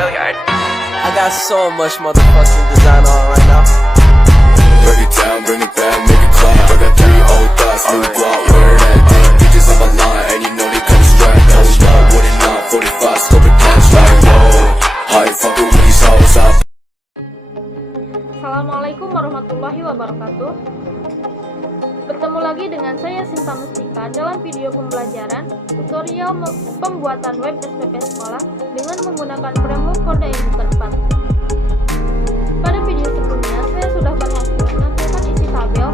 I got so much motherfucking design on right now. Break it down, bring it back, make it clap. I got 3 old thoughts, new guap, wear that thing. Bitches on my line, and you know they come strapped. Hold up, what it not, 45, scope it cash like whoa. How you fucking with these hoes up? Assalamualaikum warahmatullahi wabarakatuh. Bertemu lagi dengan saya Sinta Mustika dalam video pembelajaran tutorial pembuatan web SPP sekolah dengan menggunakan framework kode editor 4. Pada video sebelumnya saya sudah berhasil menampilkan isi tabel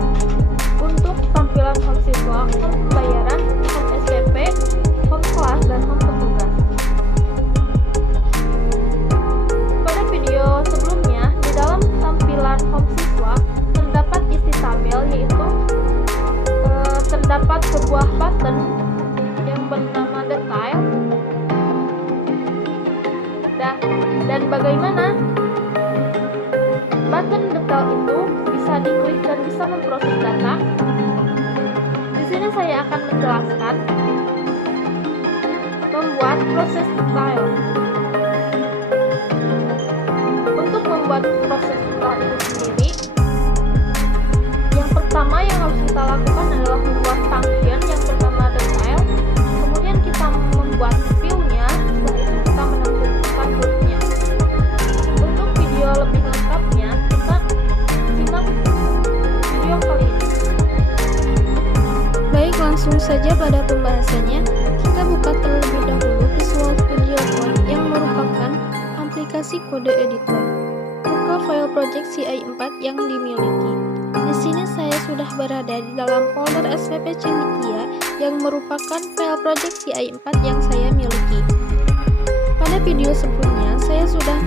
untuk tampilan home siswa, home pembayaran, home SPP, home kelas, dan home petugas. Pada video sebelumnya di dalam tampilan home siswa terdapat isi tabel, yaitu terdapat sebuah button yang bernama detail dan bagaimana button detail itu bisa diklik dan bisa memproses data. Di sini saya akan menjelaskan membuat proses detail. Untuk membuat proses detail itu sendiri, yang pertama yang harus kita lakukan adalah membuat function yang bernama detail. Kemudian kita membuat view-nya, setelah itu kita menentukan root-nya. Untuk video lebih lengkapnya, kita simak video kali ini. Baik, langsung saja pada pembahasannya. Kita buka terlebih dahulu Visual Studio Code yang merupakan aplikasi kode editor. Buka file project CI4 yang dimiliki. Di sini saya sudah berada di dalam folder SPP Cendekia yang merupakan file project CI4 yang saya miliki. Pada video sebelumnya, saya sudah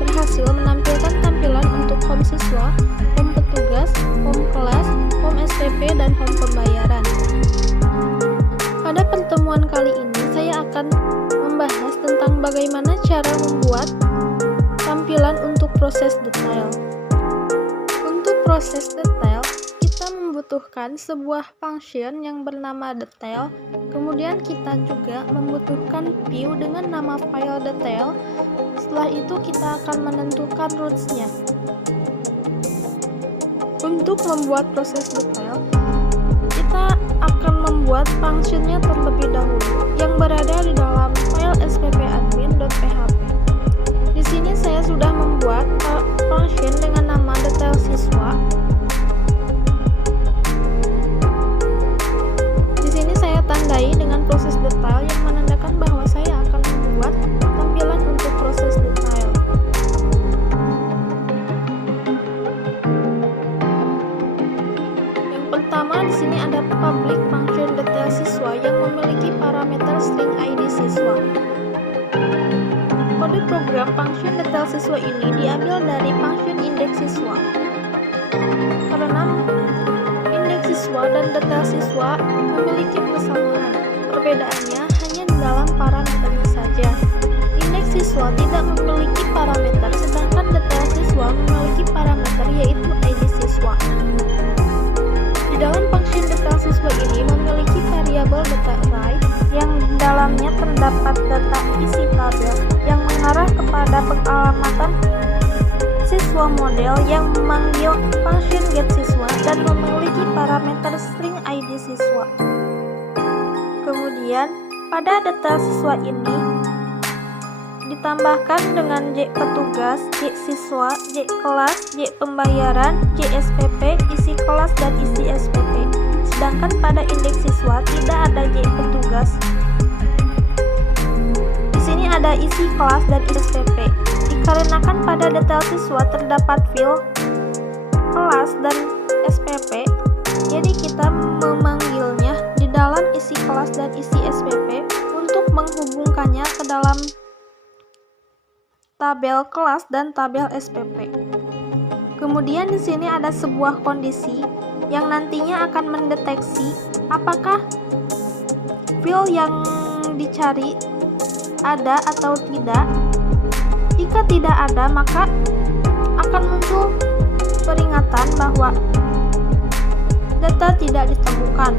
berhasil menampilkan tampilan untuk home siswa, home petugas, home kelas, home SPP, dan home pembayaran. Pada pertemuan kali ini, saya akan membahas tentang bagaimana cara membuat tampilan untuk proses detail. Proses detail, kita membutuhkan sebuah function yang bernama detail. Kemudian kita juga membutuhkan view dengan nama file detail. Setelah itu kita akan menentukan roots-nya. Untuk membuat proses detail, kita akan membuat function-nya terlebih dahulu yang berada di dalam file sppadmin.php. Di sini saya sudah membuat function dengan nama detail siswa. Di sini saya tandai dengan proses detail yang menandakan bahwa saya akan membuat tampilan untuk proses detail. Yang pertama, di sini ada public function detail siswa yang memiliki parameter string ID siswa. Kode program function detail siswa ini diambil dari function indeks siswa. Karena indeks siswa dan detail siswa memiliki persamaan, perbedaannya hanya di dalam parameternya saja. Indeks siswa tidak memiliki parameter, sedangkan detail siswa memiliki parameter, yaitu ID siswa. Di dalam function detail siswa ini memiliki variabel data array yang di dalamnya terdapat data isi tabel yang mengarah kepada pengalamatan siswa model yang memanggil function getSiswa dan memiliki parameter string ID siswa. Kemudian pada detail siswa ini ditambahkan dengan J petugas, J siswa, J kelas, J pembayaran, J SPP, isi kelas, dan isi SPP. Sedangkan pada indeks siswa tidak ada J petugas. Di sini ada isi kelas dan isi SPP. Dikarenakan pada detail siswa terdapat field kelas dan SPP, jadi kita memanggilnya di dalam isi kelas dan isi SPP untuk menghubungkannya ke dalam tabel kelas dan tabel SPP. Kemudian di sini ada sebuah kondisi yang nantinya akan mendeteksi apakah field yang dicari ada atau tidak. Jika tidak ada, maka akan muncul peringatan bahwa data tidak ditemukan.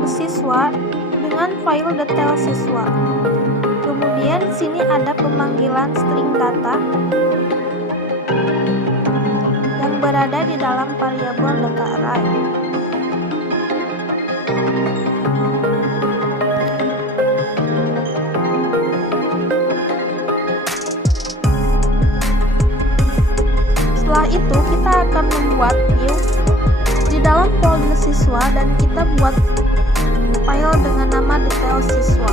folder siswa dengan file detail siswa. Kemudian di sini ada pemanggilan string data yang berada di dalam variabel data array. Setelah itu kita akan membuat view di dalam folder siswa dan kita buat file dengan nama detail siswa.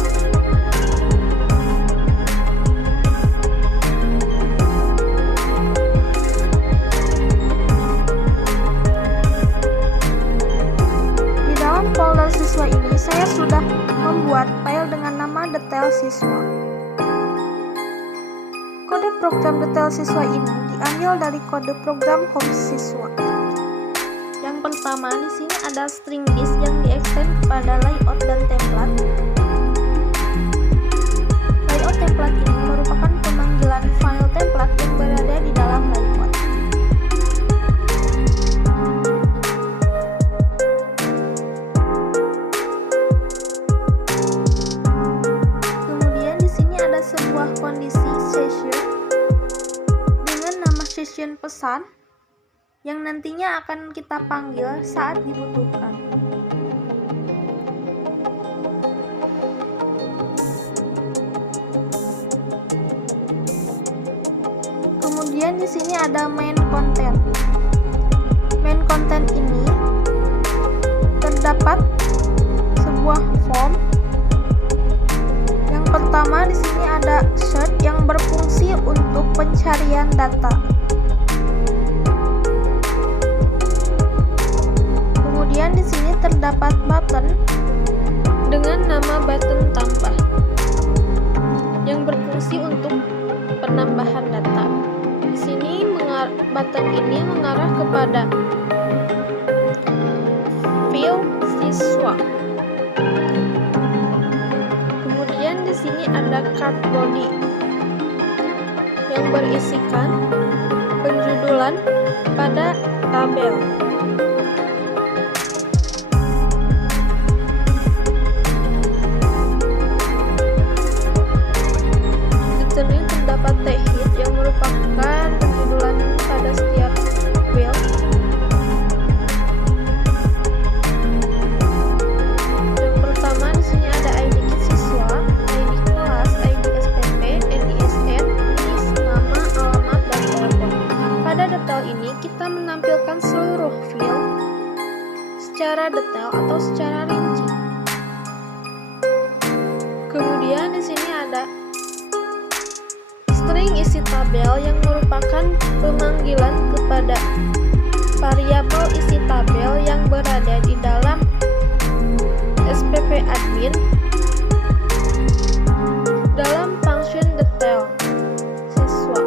Di dalam folder siswa ini saya sudah membuat file dengan nama detail siswa. Kode program detail siswa ini diambil dari kode program home siswa. Yang pertama, di sini ada string list yang diextend kepada layout dan template. Layout template ini merupakan pemanggilan file template yang berada di dalam layout. Kemudian di sini ada sebuah kondisi session dengan nama session pesan yang nantinya akan kita panggil saat dibutuhkan. Kemudian di sini ada main content. Main content ini terdapat sebuah form. Yang pertama di sini ada search yang berfungsi untuk pencarian data. Kemudian di sini terdapat button dengan nama button tambah yang berfungsi untuk penambahan data. Di sini button ini mengarah kepada field siswa. Kemudian di sini ada card body yang berisikan penjudulan pada tabel. Di sini terdapat tag yang merupakan penjudulan pada setiap field. Yang pertama di sini ada ID siswa, ID kelas, ID SPP, NISN, NIS, nama, alamat, dan telepon. Pada detail ini kita menampilkan seluruh field secara detail atau secara rinci. Kemudian di sini ada string isi tabel yang merupakan pemanggilan kepada variabel isi tabel yang berada di dalam SPP admin dalam function detail siswa.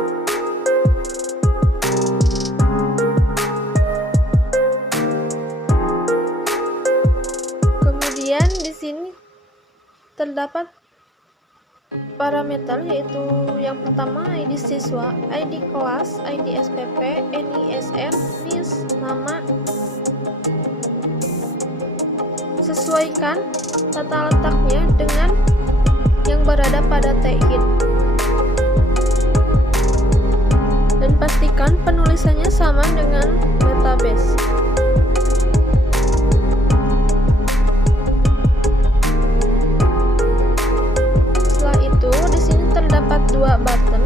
Kemudian di sini terdapat parameter, yaitu yang pertama ID siswa, ID kelas, ID SPP, NISN, NIS, nama. Sesuaikan tata letaknya dengan yang berada pada tag. Dan pastikan penulisannya sama dengan database. Terdapat dua button.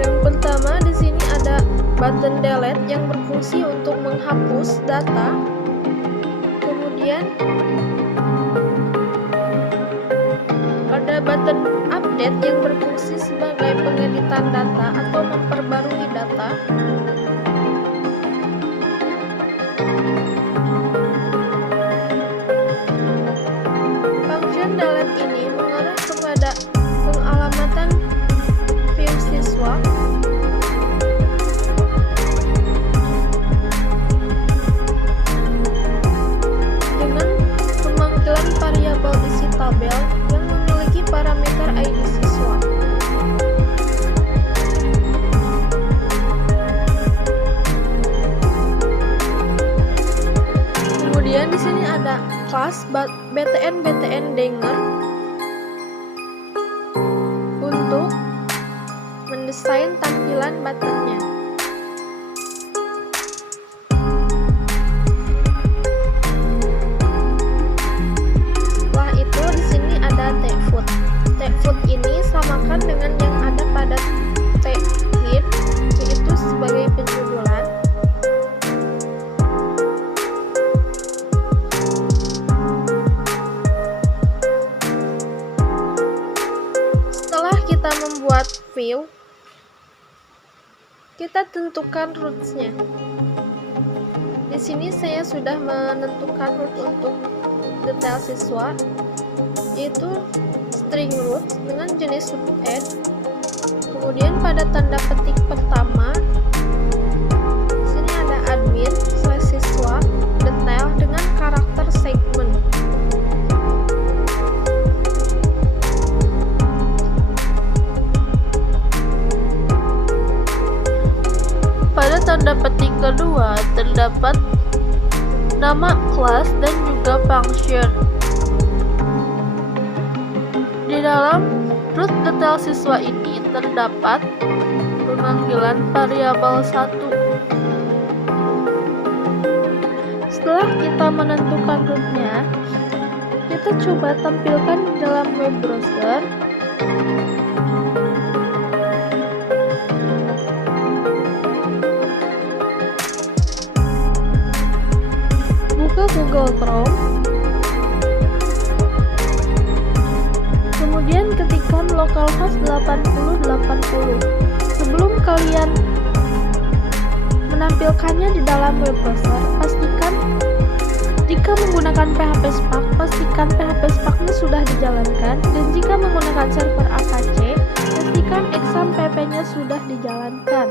Yang pertama di sini ada button delete yang berfungsi untuk menghapus data. Kemudian ada button update yang berfungsi sebagai pengeditan data atau memperbarui data. Function delete ini mengarah kepada pengalamatan view siswa dengan pemanggilan variabel isi tabel yang memiliki parameter ID siswa. Kemudian di sini ada kelas BTN Denger untuk mendesain tampilan buttonnya. Setelah itu di sini ada Tfood. Tfood ini samakan dengan yang ada pada Theme, yaitu sebagai penjujulan. Setelah kita membuat view, kita tentukan roots-nya. Di sini saya sudah menentukan root untuk detail siswa, yaitu string roots dengan jenis root add. Kemudian pada tanda petik pertama, di sini ada admin /siswa detail dengan karakter segment. Pada tanda petik kedua terdapat nama kelas dan juga function. Di dalam root detail siswa ini terdapat pemanggilan variabel 1. Setelah kita menentukan rootnya, kita coba tampilkan di dalam web browser. Buka Google Chrome, kemudian ketikkan localhost 8080. Sebelum kalian menampilkannya di dalam web browser, pastikan jika menggunakan PHP Spark, pastikan PHP Spark-nya sudah dijalankan, dan jika menggunakan server Apache, pastikan exam pp-nya sudah dijalankan.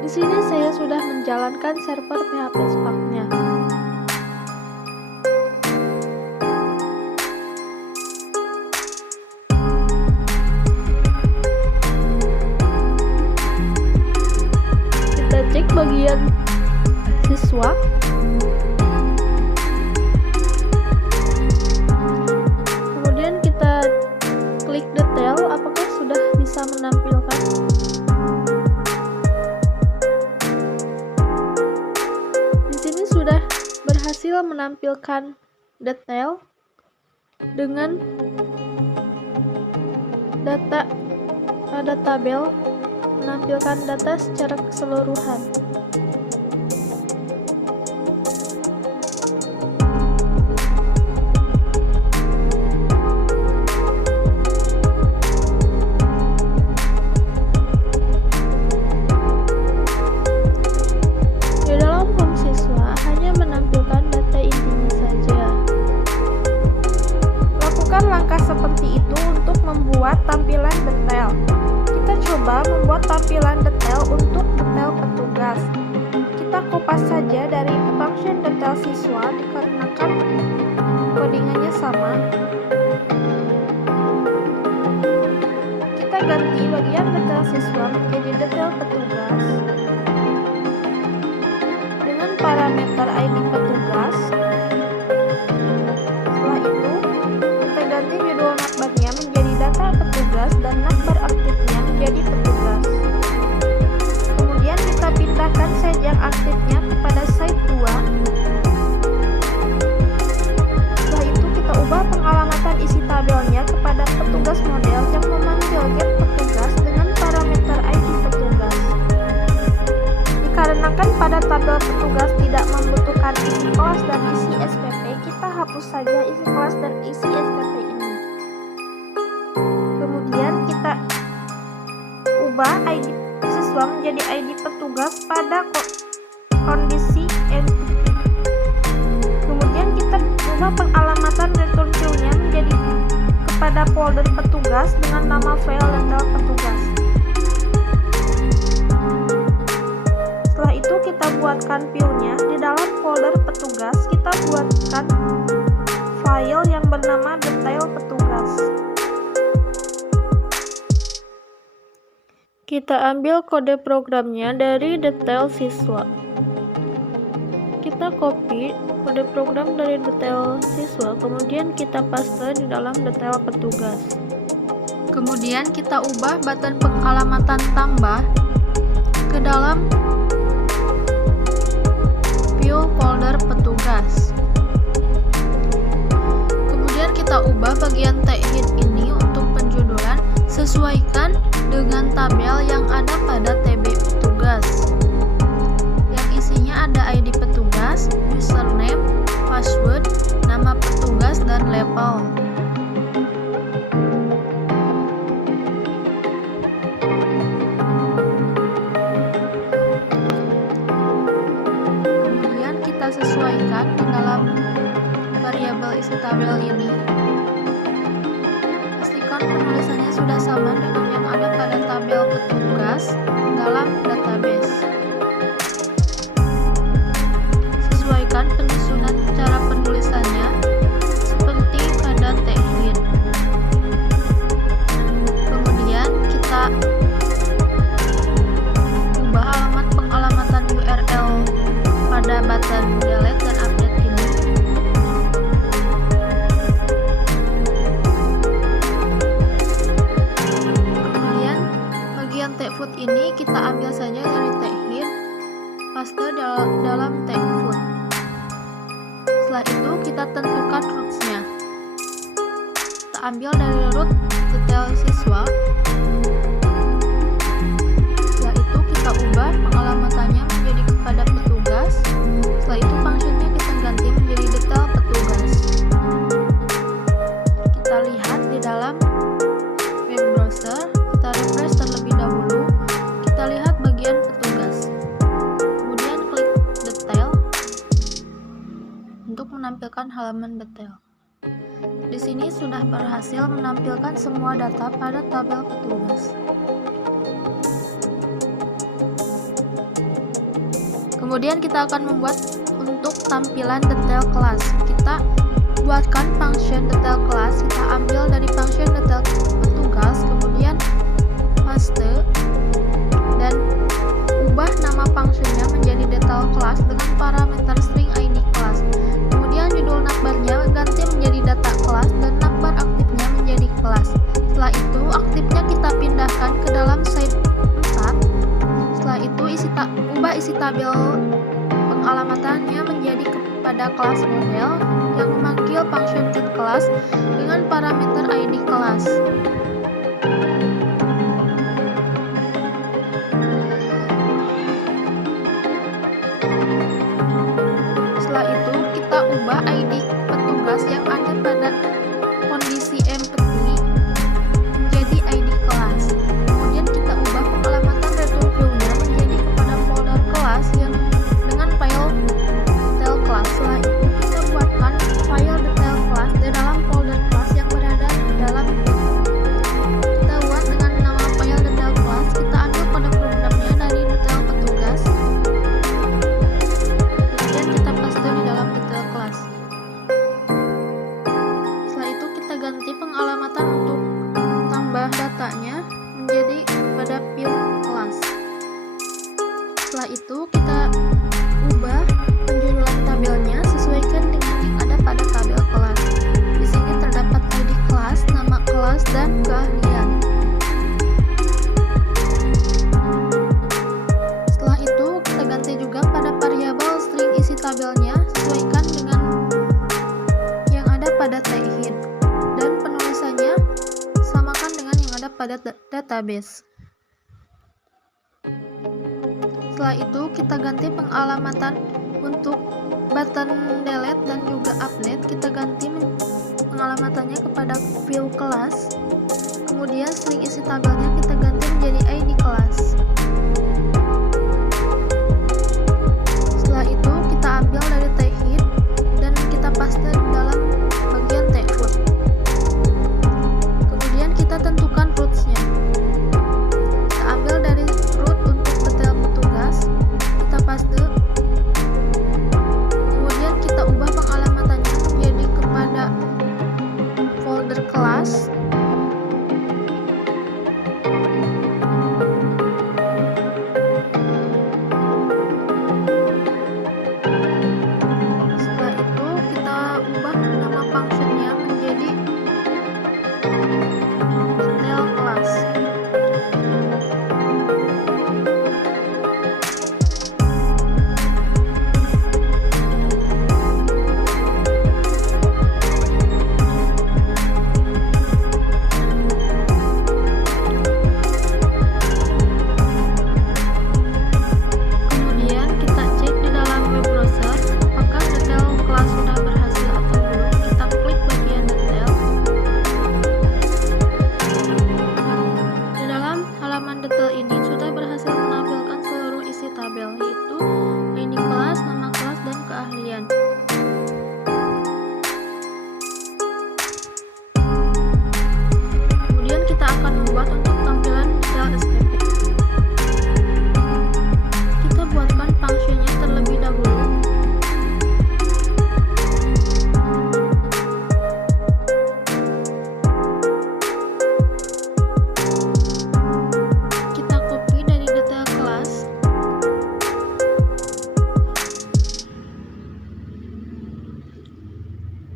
Di sini saya sudah menjalankan server PHP Spark-nya. Cek bagian siswa, kemudian kita klik detail apakah sudah bisa menampilkan. Di sini sudah berhasil menampilkan detail dengan data pada tabel, menampilkan data secara keseluruhan. Di dalam home siswa hanya menampilkan data intinya saja. Lakukan langkah seperti itu untuk membuat tampilan detail. Kita coba membuat tampilan detail untuk detail petugas. Kita kopas saja dari function detail siswa dikarenakan codingannya sama. Kita ganti bagian detail siswa menjadi detail petugas dengan parameter ID petugas. Setelah itu, kita ganti judul nakbarnya menjadi data petugas dan nakbar aktifnya menjadi petugas. Kemudian kita pindahkan sajak aktifnya kepada site 2. Setelah itu kita ubah pengalamatan isi tabelnya kepada petugas model yang memanggil get petugas dengan parameter ID petugas. Dikarenakan pada tabel petugas tidak membutuhkan isi kelas dan isi SPP, kita hapus saja isi kelas dan isi SPP ini. Kemudian kita ubah ID siswa menjadi ID petugas pada kondisi entity. Kemudian kita ubah pengalamatan return to-nya menjadi kepada folder petugas dengan nama file detail petugas. Setelah itu kita buatkan view-nya. Di dalam folder petugas kita buatkan file yang bernama detail petugas. Kita ambil kode programnya dari detail siswa. Kita copy kode program dari detail siswa, kemudian kita paste di dalam detail petugas. Kemudian kita ubah button pengalamatan tambah ke dalam view folder petugas. Kemudian kita ubah bagian TechHit ini untuk penjudulan, sesuaikan dengan tabel yang ada pada TB petugas, yang isinya ada ID petugas, username, password, nama petugas, dan label. Kemudian kita sesuaikan di dalam variabel isi tabel ini. Pastikan penulisannya sudah sama dengan yang ada pada tabel petugas dalam database. Sesuaikan penyusunan cara penulisannya seperti pada TechHit. Kemudian kita ubah alamat pengalamatan URL pada button delete dan update ini. Kemudian bagian TechFood ini kita ambil saja dari TechHit, paste dalam TechFood. Setelah itu kita tentukan roots-nya. Kita ambil dari root detail siswa. Setelah itu kita ubah pengalamatannya menjadi kepada petugas. Setelah itu fungsinya kita ganti menjadi detail petugas. Kita lihat di dalam web browser, kita refresh terlebih dahulu. Kita lihat bagian petugas. Kemudian klik detail untuk menampilkan halaman detail. Di sini sudah berhasil menampilkan semua data pada tabel petugas. Kemudian kita akan membuat untuk tampilan detail kelas. Kita buatkan function detail kelas. Kita ambil dari function detail petugas, kemudian paste dan ubah nama functionnya menjadi detail kelas dengan parameter string ID kelas. Kemudian judul navbarnya ganti menjadi data kelas dan navbar aktifnya menjadi kelas. Setelah itu aktifnya kita pindahkan ke dalam site 4. Setelah itu ubah isi tabel pengalamatannya menjadi kepada kelas model yang memanggil function getClass dengan parameter ID kelas. Setelah itu kita ubah ID petugas yang ada pada kondisi empty menjadi ID kelas. Kemudian kita ubah pengalamatan return view-nya menjadi kepada folder kelas yang dengan file detail kelas. Setelah itu kita buatkan file detail kelas di dalam folder kelas yang berada di dalam kita buat dengan nama file detail kelas. Kita ambil kode programnya dari detail petugas. Kemudian kita paste di dalam detail kelas. Setelah itu kita ganti pengalamatan untuk tambah datanya menjadi pada view kelas. Setelah itu kita ubah penjudulan tabelnya sesuaikan dengan yang ada pada tabel kelas. Di sini terdapat ID kelas, nama kelas, dan keahlian. Setelah itu kita ganti juga pada variabel string isi tabelnya sesuaikan dengan yang ada pada TechHit dan penulisannya samakan dengan yang ada pada database. Setelah itu kita ganti pengalamatan untuk button delete dan juga update. Kita ganti pengalamatannya kepada view kelas. Kemudian string isi tabelnya kita ganti menjadi ID kelas. Setelah itu kita ambil dari TechHit dan kita paste di dalam bagian TechFood. Kemudian kita tentukan roots-nya. Kita ambil dari root untuk detail petugas, kita paste. Kemudian kita ubah pengalamatannya menjadi kepada folder kelas.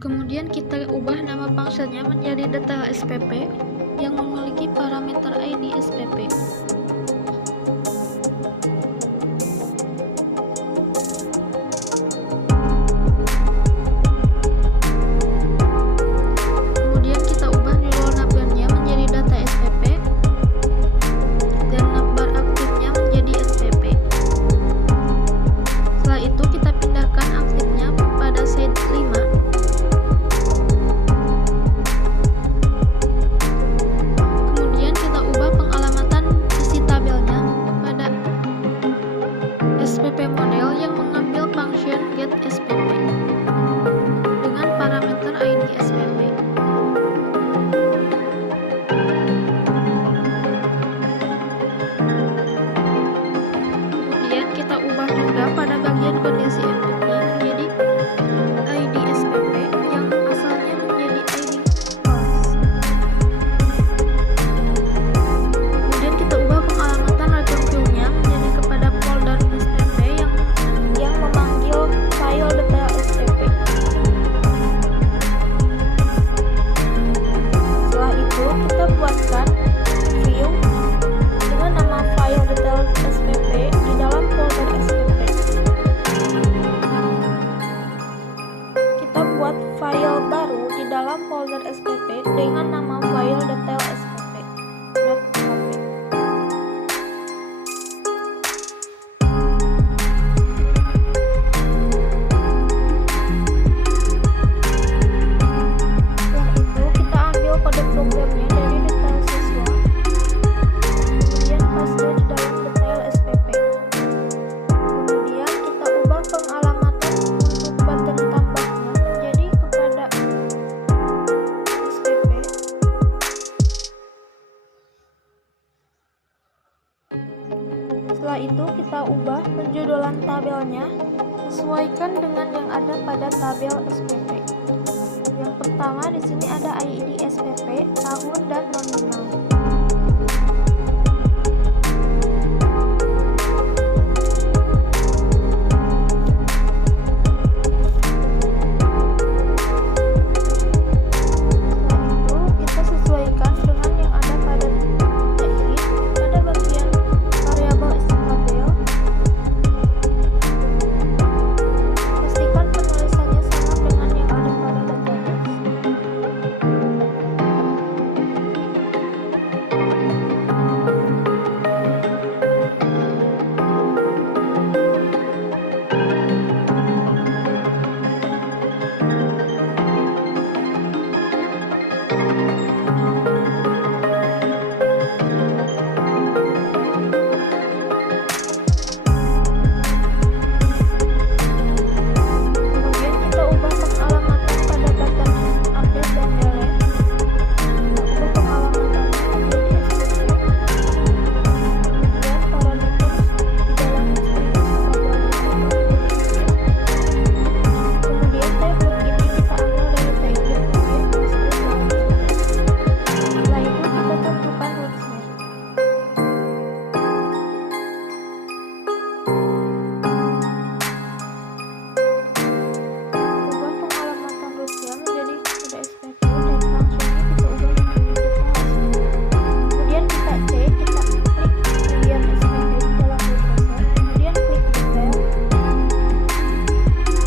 Kemudian kita ubah nama functionnya menjadi detail SPP yang memiliki parameter ID SPP. Kemudian kita ubah judul navbarnya menjadi data SPP dan navbar aktifnya menjadi SPP. Setelah itu kita pindahkan aktifnya pada set 5. SPP model yang mengambil function get SPP dengan parameter ID SPP. Kemudian kita ubah juga pada bagian kondisi FTP menjadi ID SPP yang asalnya menjadi ID class. Kemudian kita ubah pengalamatan return view-nya menjadi kepada folder SPP yang memanggil file detail SPP. Setelah itu kita buatkan view dengan nama file detail SPP di dalam folder SPP. Kita buat file baru di dalam folder SPP dengan nama file detail SPP.php. Kode programnya dari detail siswa, kemudian paste di dalam detail SPP. Kemudian kita ubah pengalamatan untuk button tambahnya menjadi kepada SPP. Setelah itu kita ubah penjudulan tabelnya sesuaikan dengan yang ada pada tabel SPP. Yang pertama di sini ada ID SPP, tahun dan nominal. Setelah itu kita sesuaikan dengan yang ada pada checklist pada bagian variabel isi tabel. Pastikan penulisannya sama dengan yang ada pada database. Kemudian kita ubah pengalamatan pada button update dan delete. Kita ubah pengalamatannya menjadi SPP. Kemudian parameter di dalam kemudian tag look ini kita ambil dari tag look kemudian paste dalam SPP. Setelah itu kita tentukan roots-nya. Ubah pengalamatan rootnya menjadi pada SPP dan functionnya kita ubah menjadi detail SPP. Kemudian kita cek, kita klik pilihan SPP di dalam browser, kemudian klik detail.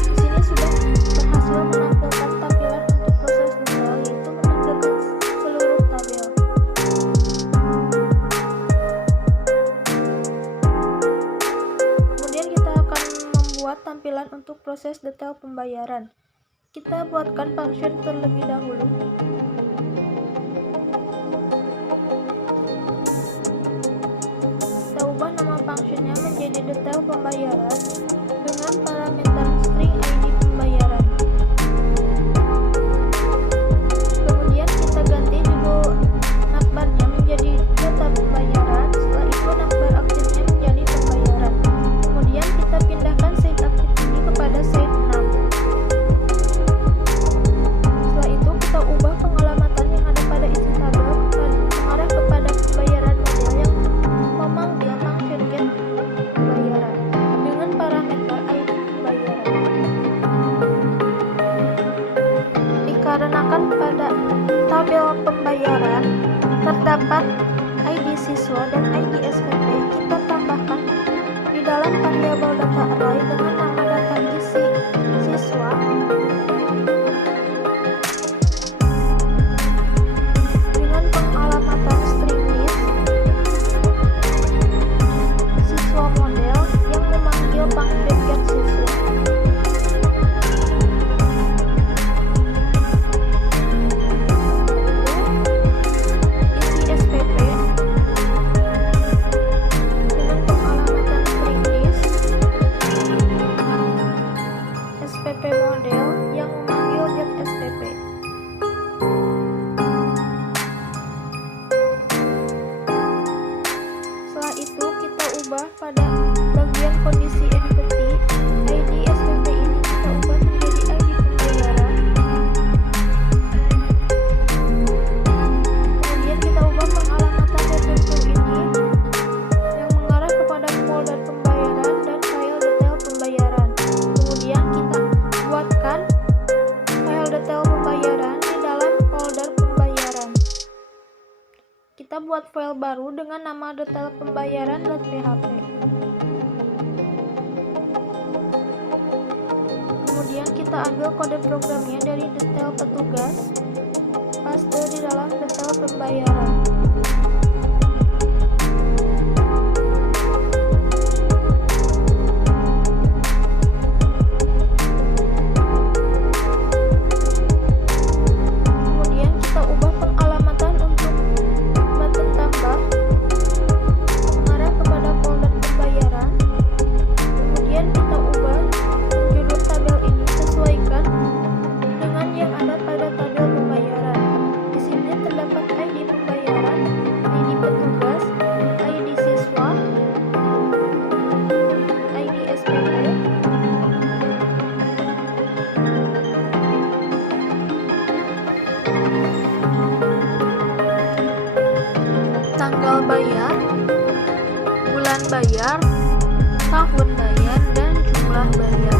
Di sini sudah berhasil menampilkan tampilan untuk proses detail, yaitu menampilkan seluruh tabel. Kemudian kita akan membuat tampilan untuk proses detail pembayaran. Kita buatkan function terlebih dahulu. Kita ubah nama functionnya menjadi detail pembayaran dengan parameter string ID pembayaran. Kemudian kita ganti judul navbarnya menjadi data pembayaran. Setelah itu navbar aktifnya menjadi pembayaran. Kemudian kita pindahkan set aktif ini kepada set 6. Setelah itu kita ubah pengalamatan yang ada pada isi tabel mengarah kepada pembayaran model yang memanggil function get pembayaran dengan parameter ID pembayaran. Dikarenakan pada tabel pembayaran terdapat ID siswa dan ID SPP, kita tambahkan di dalam variabel data array dengan nama data isi siswa dengan pengalamatan string list siswa model yang memanggil function getSiswa. SPP model yang memanggil getSPP. Setelah itu kita ubah pada bagian kondisi entity, ID SPP ini kita ubah menjadi ID pembayaran. Kemudian kita ubah pengalamatan return ini yang mengarah kepada folder pembayaran dan file detail pembayaran. Kemudian kita buatkan file detail pembayaran di dalam folder pembayaran. Kita buat file baru dengan nama detail pembayaran.php. Kemudian kita ambil kode programnya dari detail petugas, paste di dalam detail pembayaran. Tanggal bayar, bulan bayar, tahun bayar, dan jumlah bayar.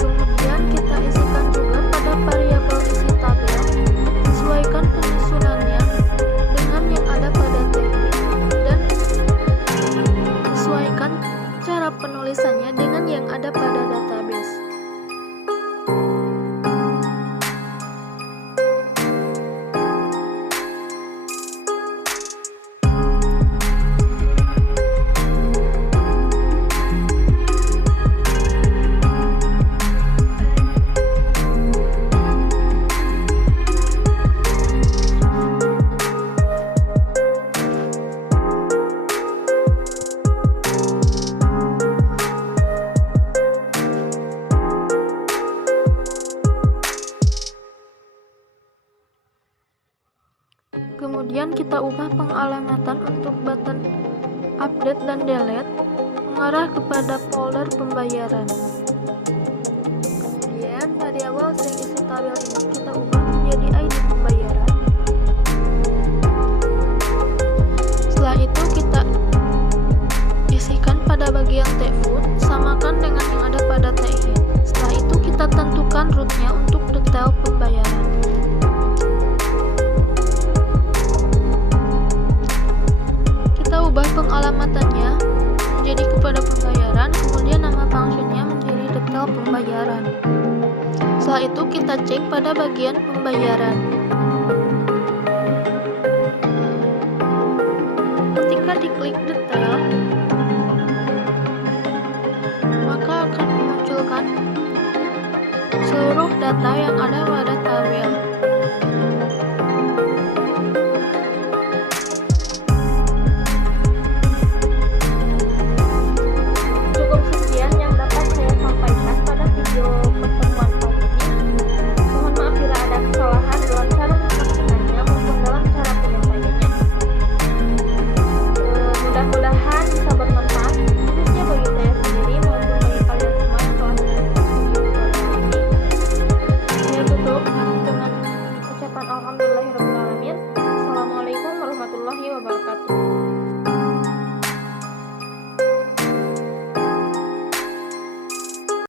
Kemudian kita isikan juga pada variabel isi tabel, sesuaikan penyusunannya dengan yang ada pada table dan sesuaikan cara penulisannya dengan yang ada pada database. Kemudian kita ubah pengalamatan untuk button update dan delete mengarah kepada folder pembayaran. Kemudian variabel string isi tabel ini kita ubah menjadi ID pembayaran. Setelah itu kita isikan pada bagian tfood, samakan dengan yang ada pada tin. Setelah itu kita tentukan rootnya untuk detail pembayaran. Ubah pengalamannya menjadi kepada pembayaran, kemudian nama fungsinya menjadi detail pembayaran. Setelah itu kita cek pada bagian pembayaran. Ketika diklik detail, maka akan memunculkan seluruh data yang ada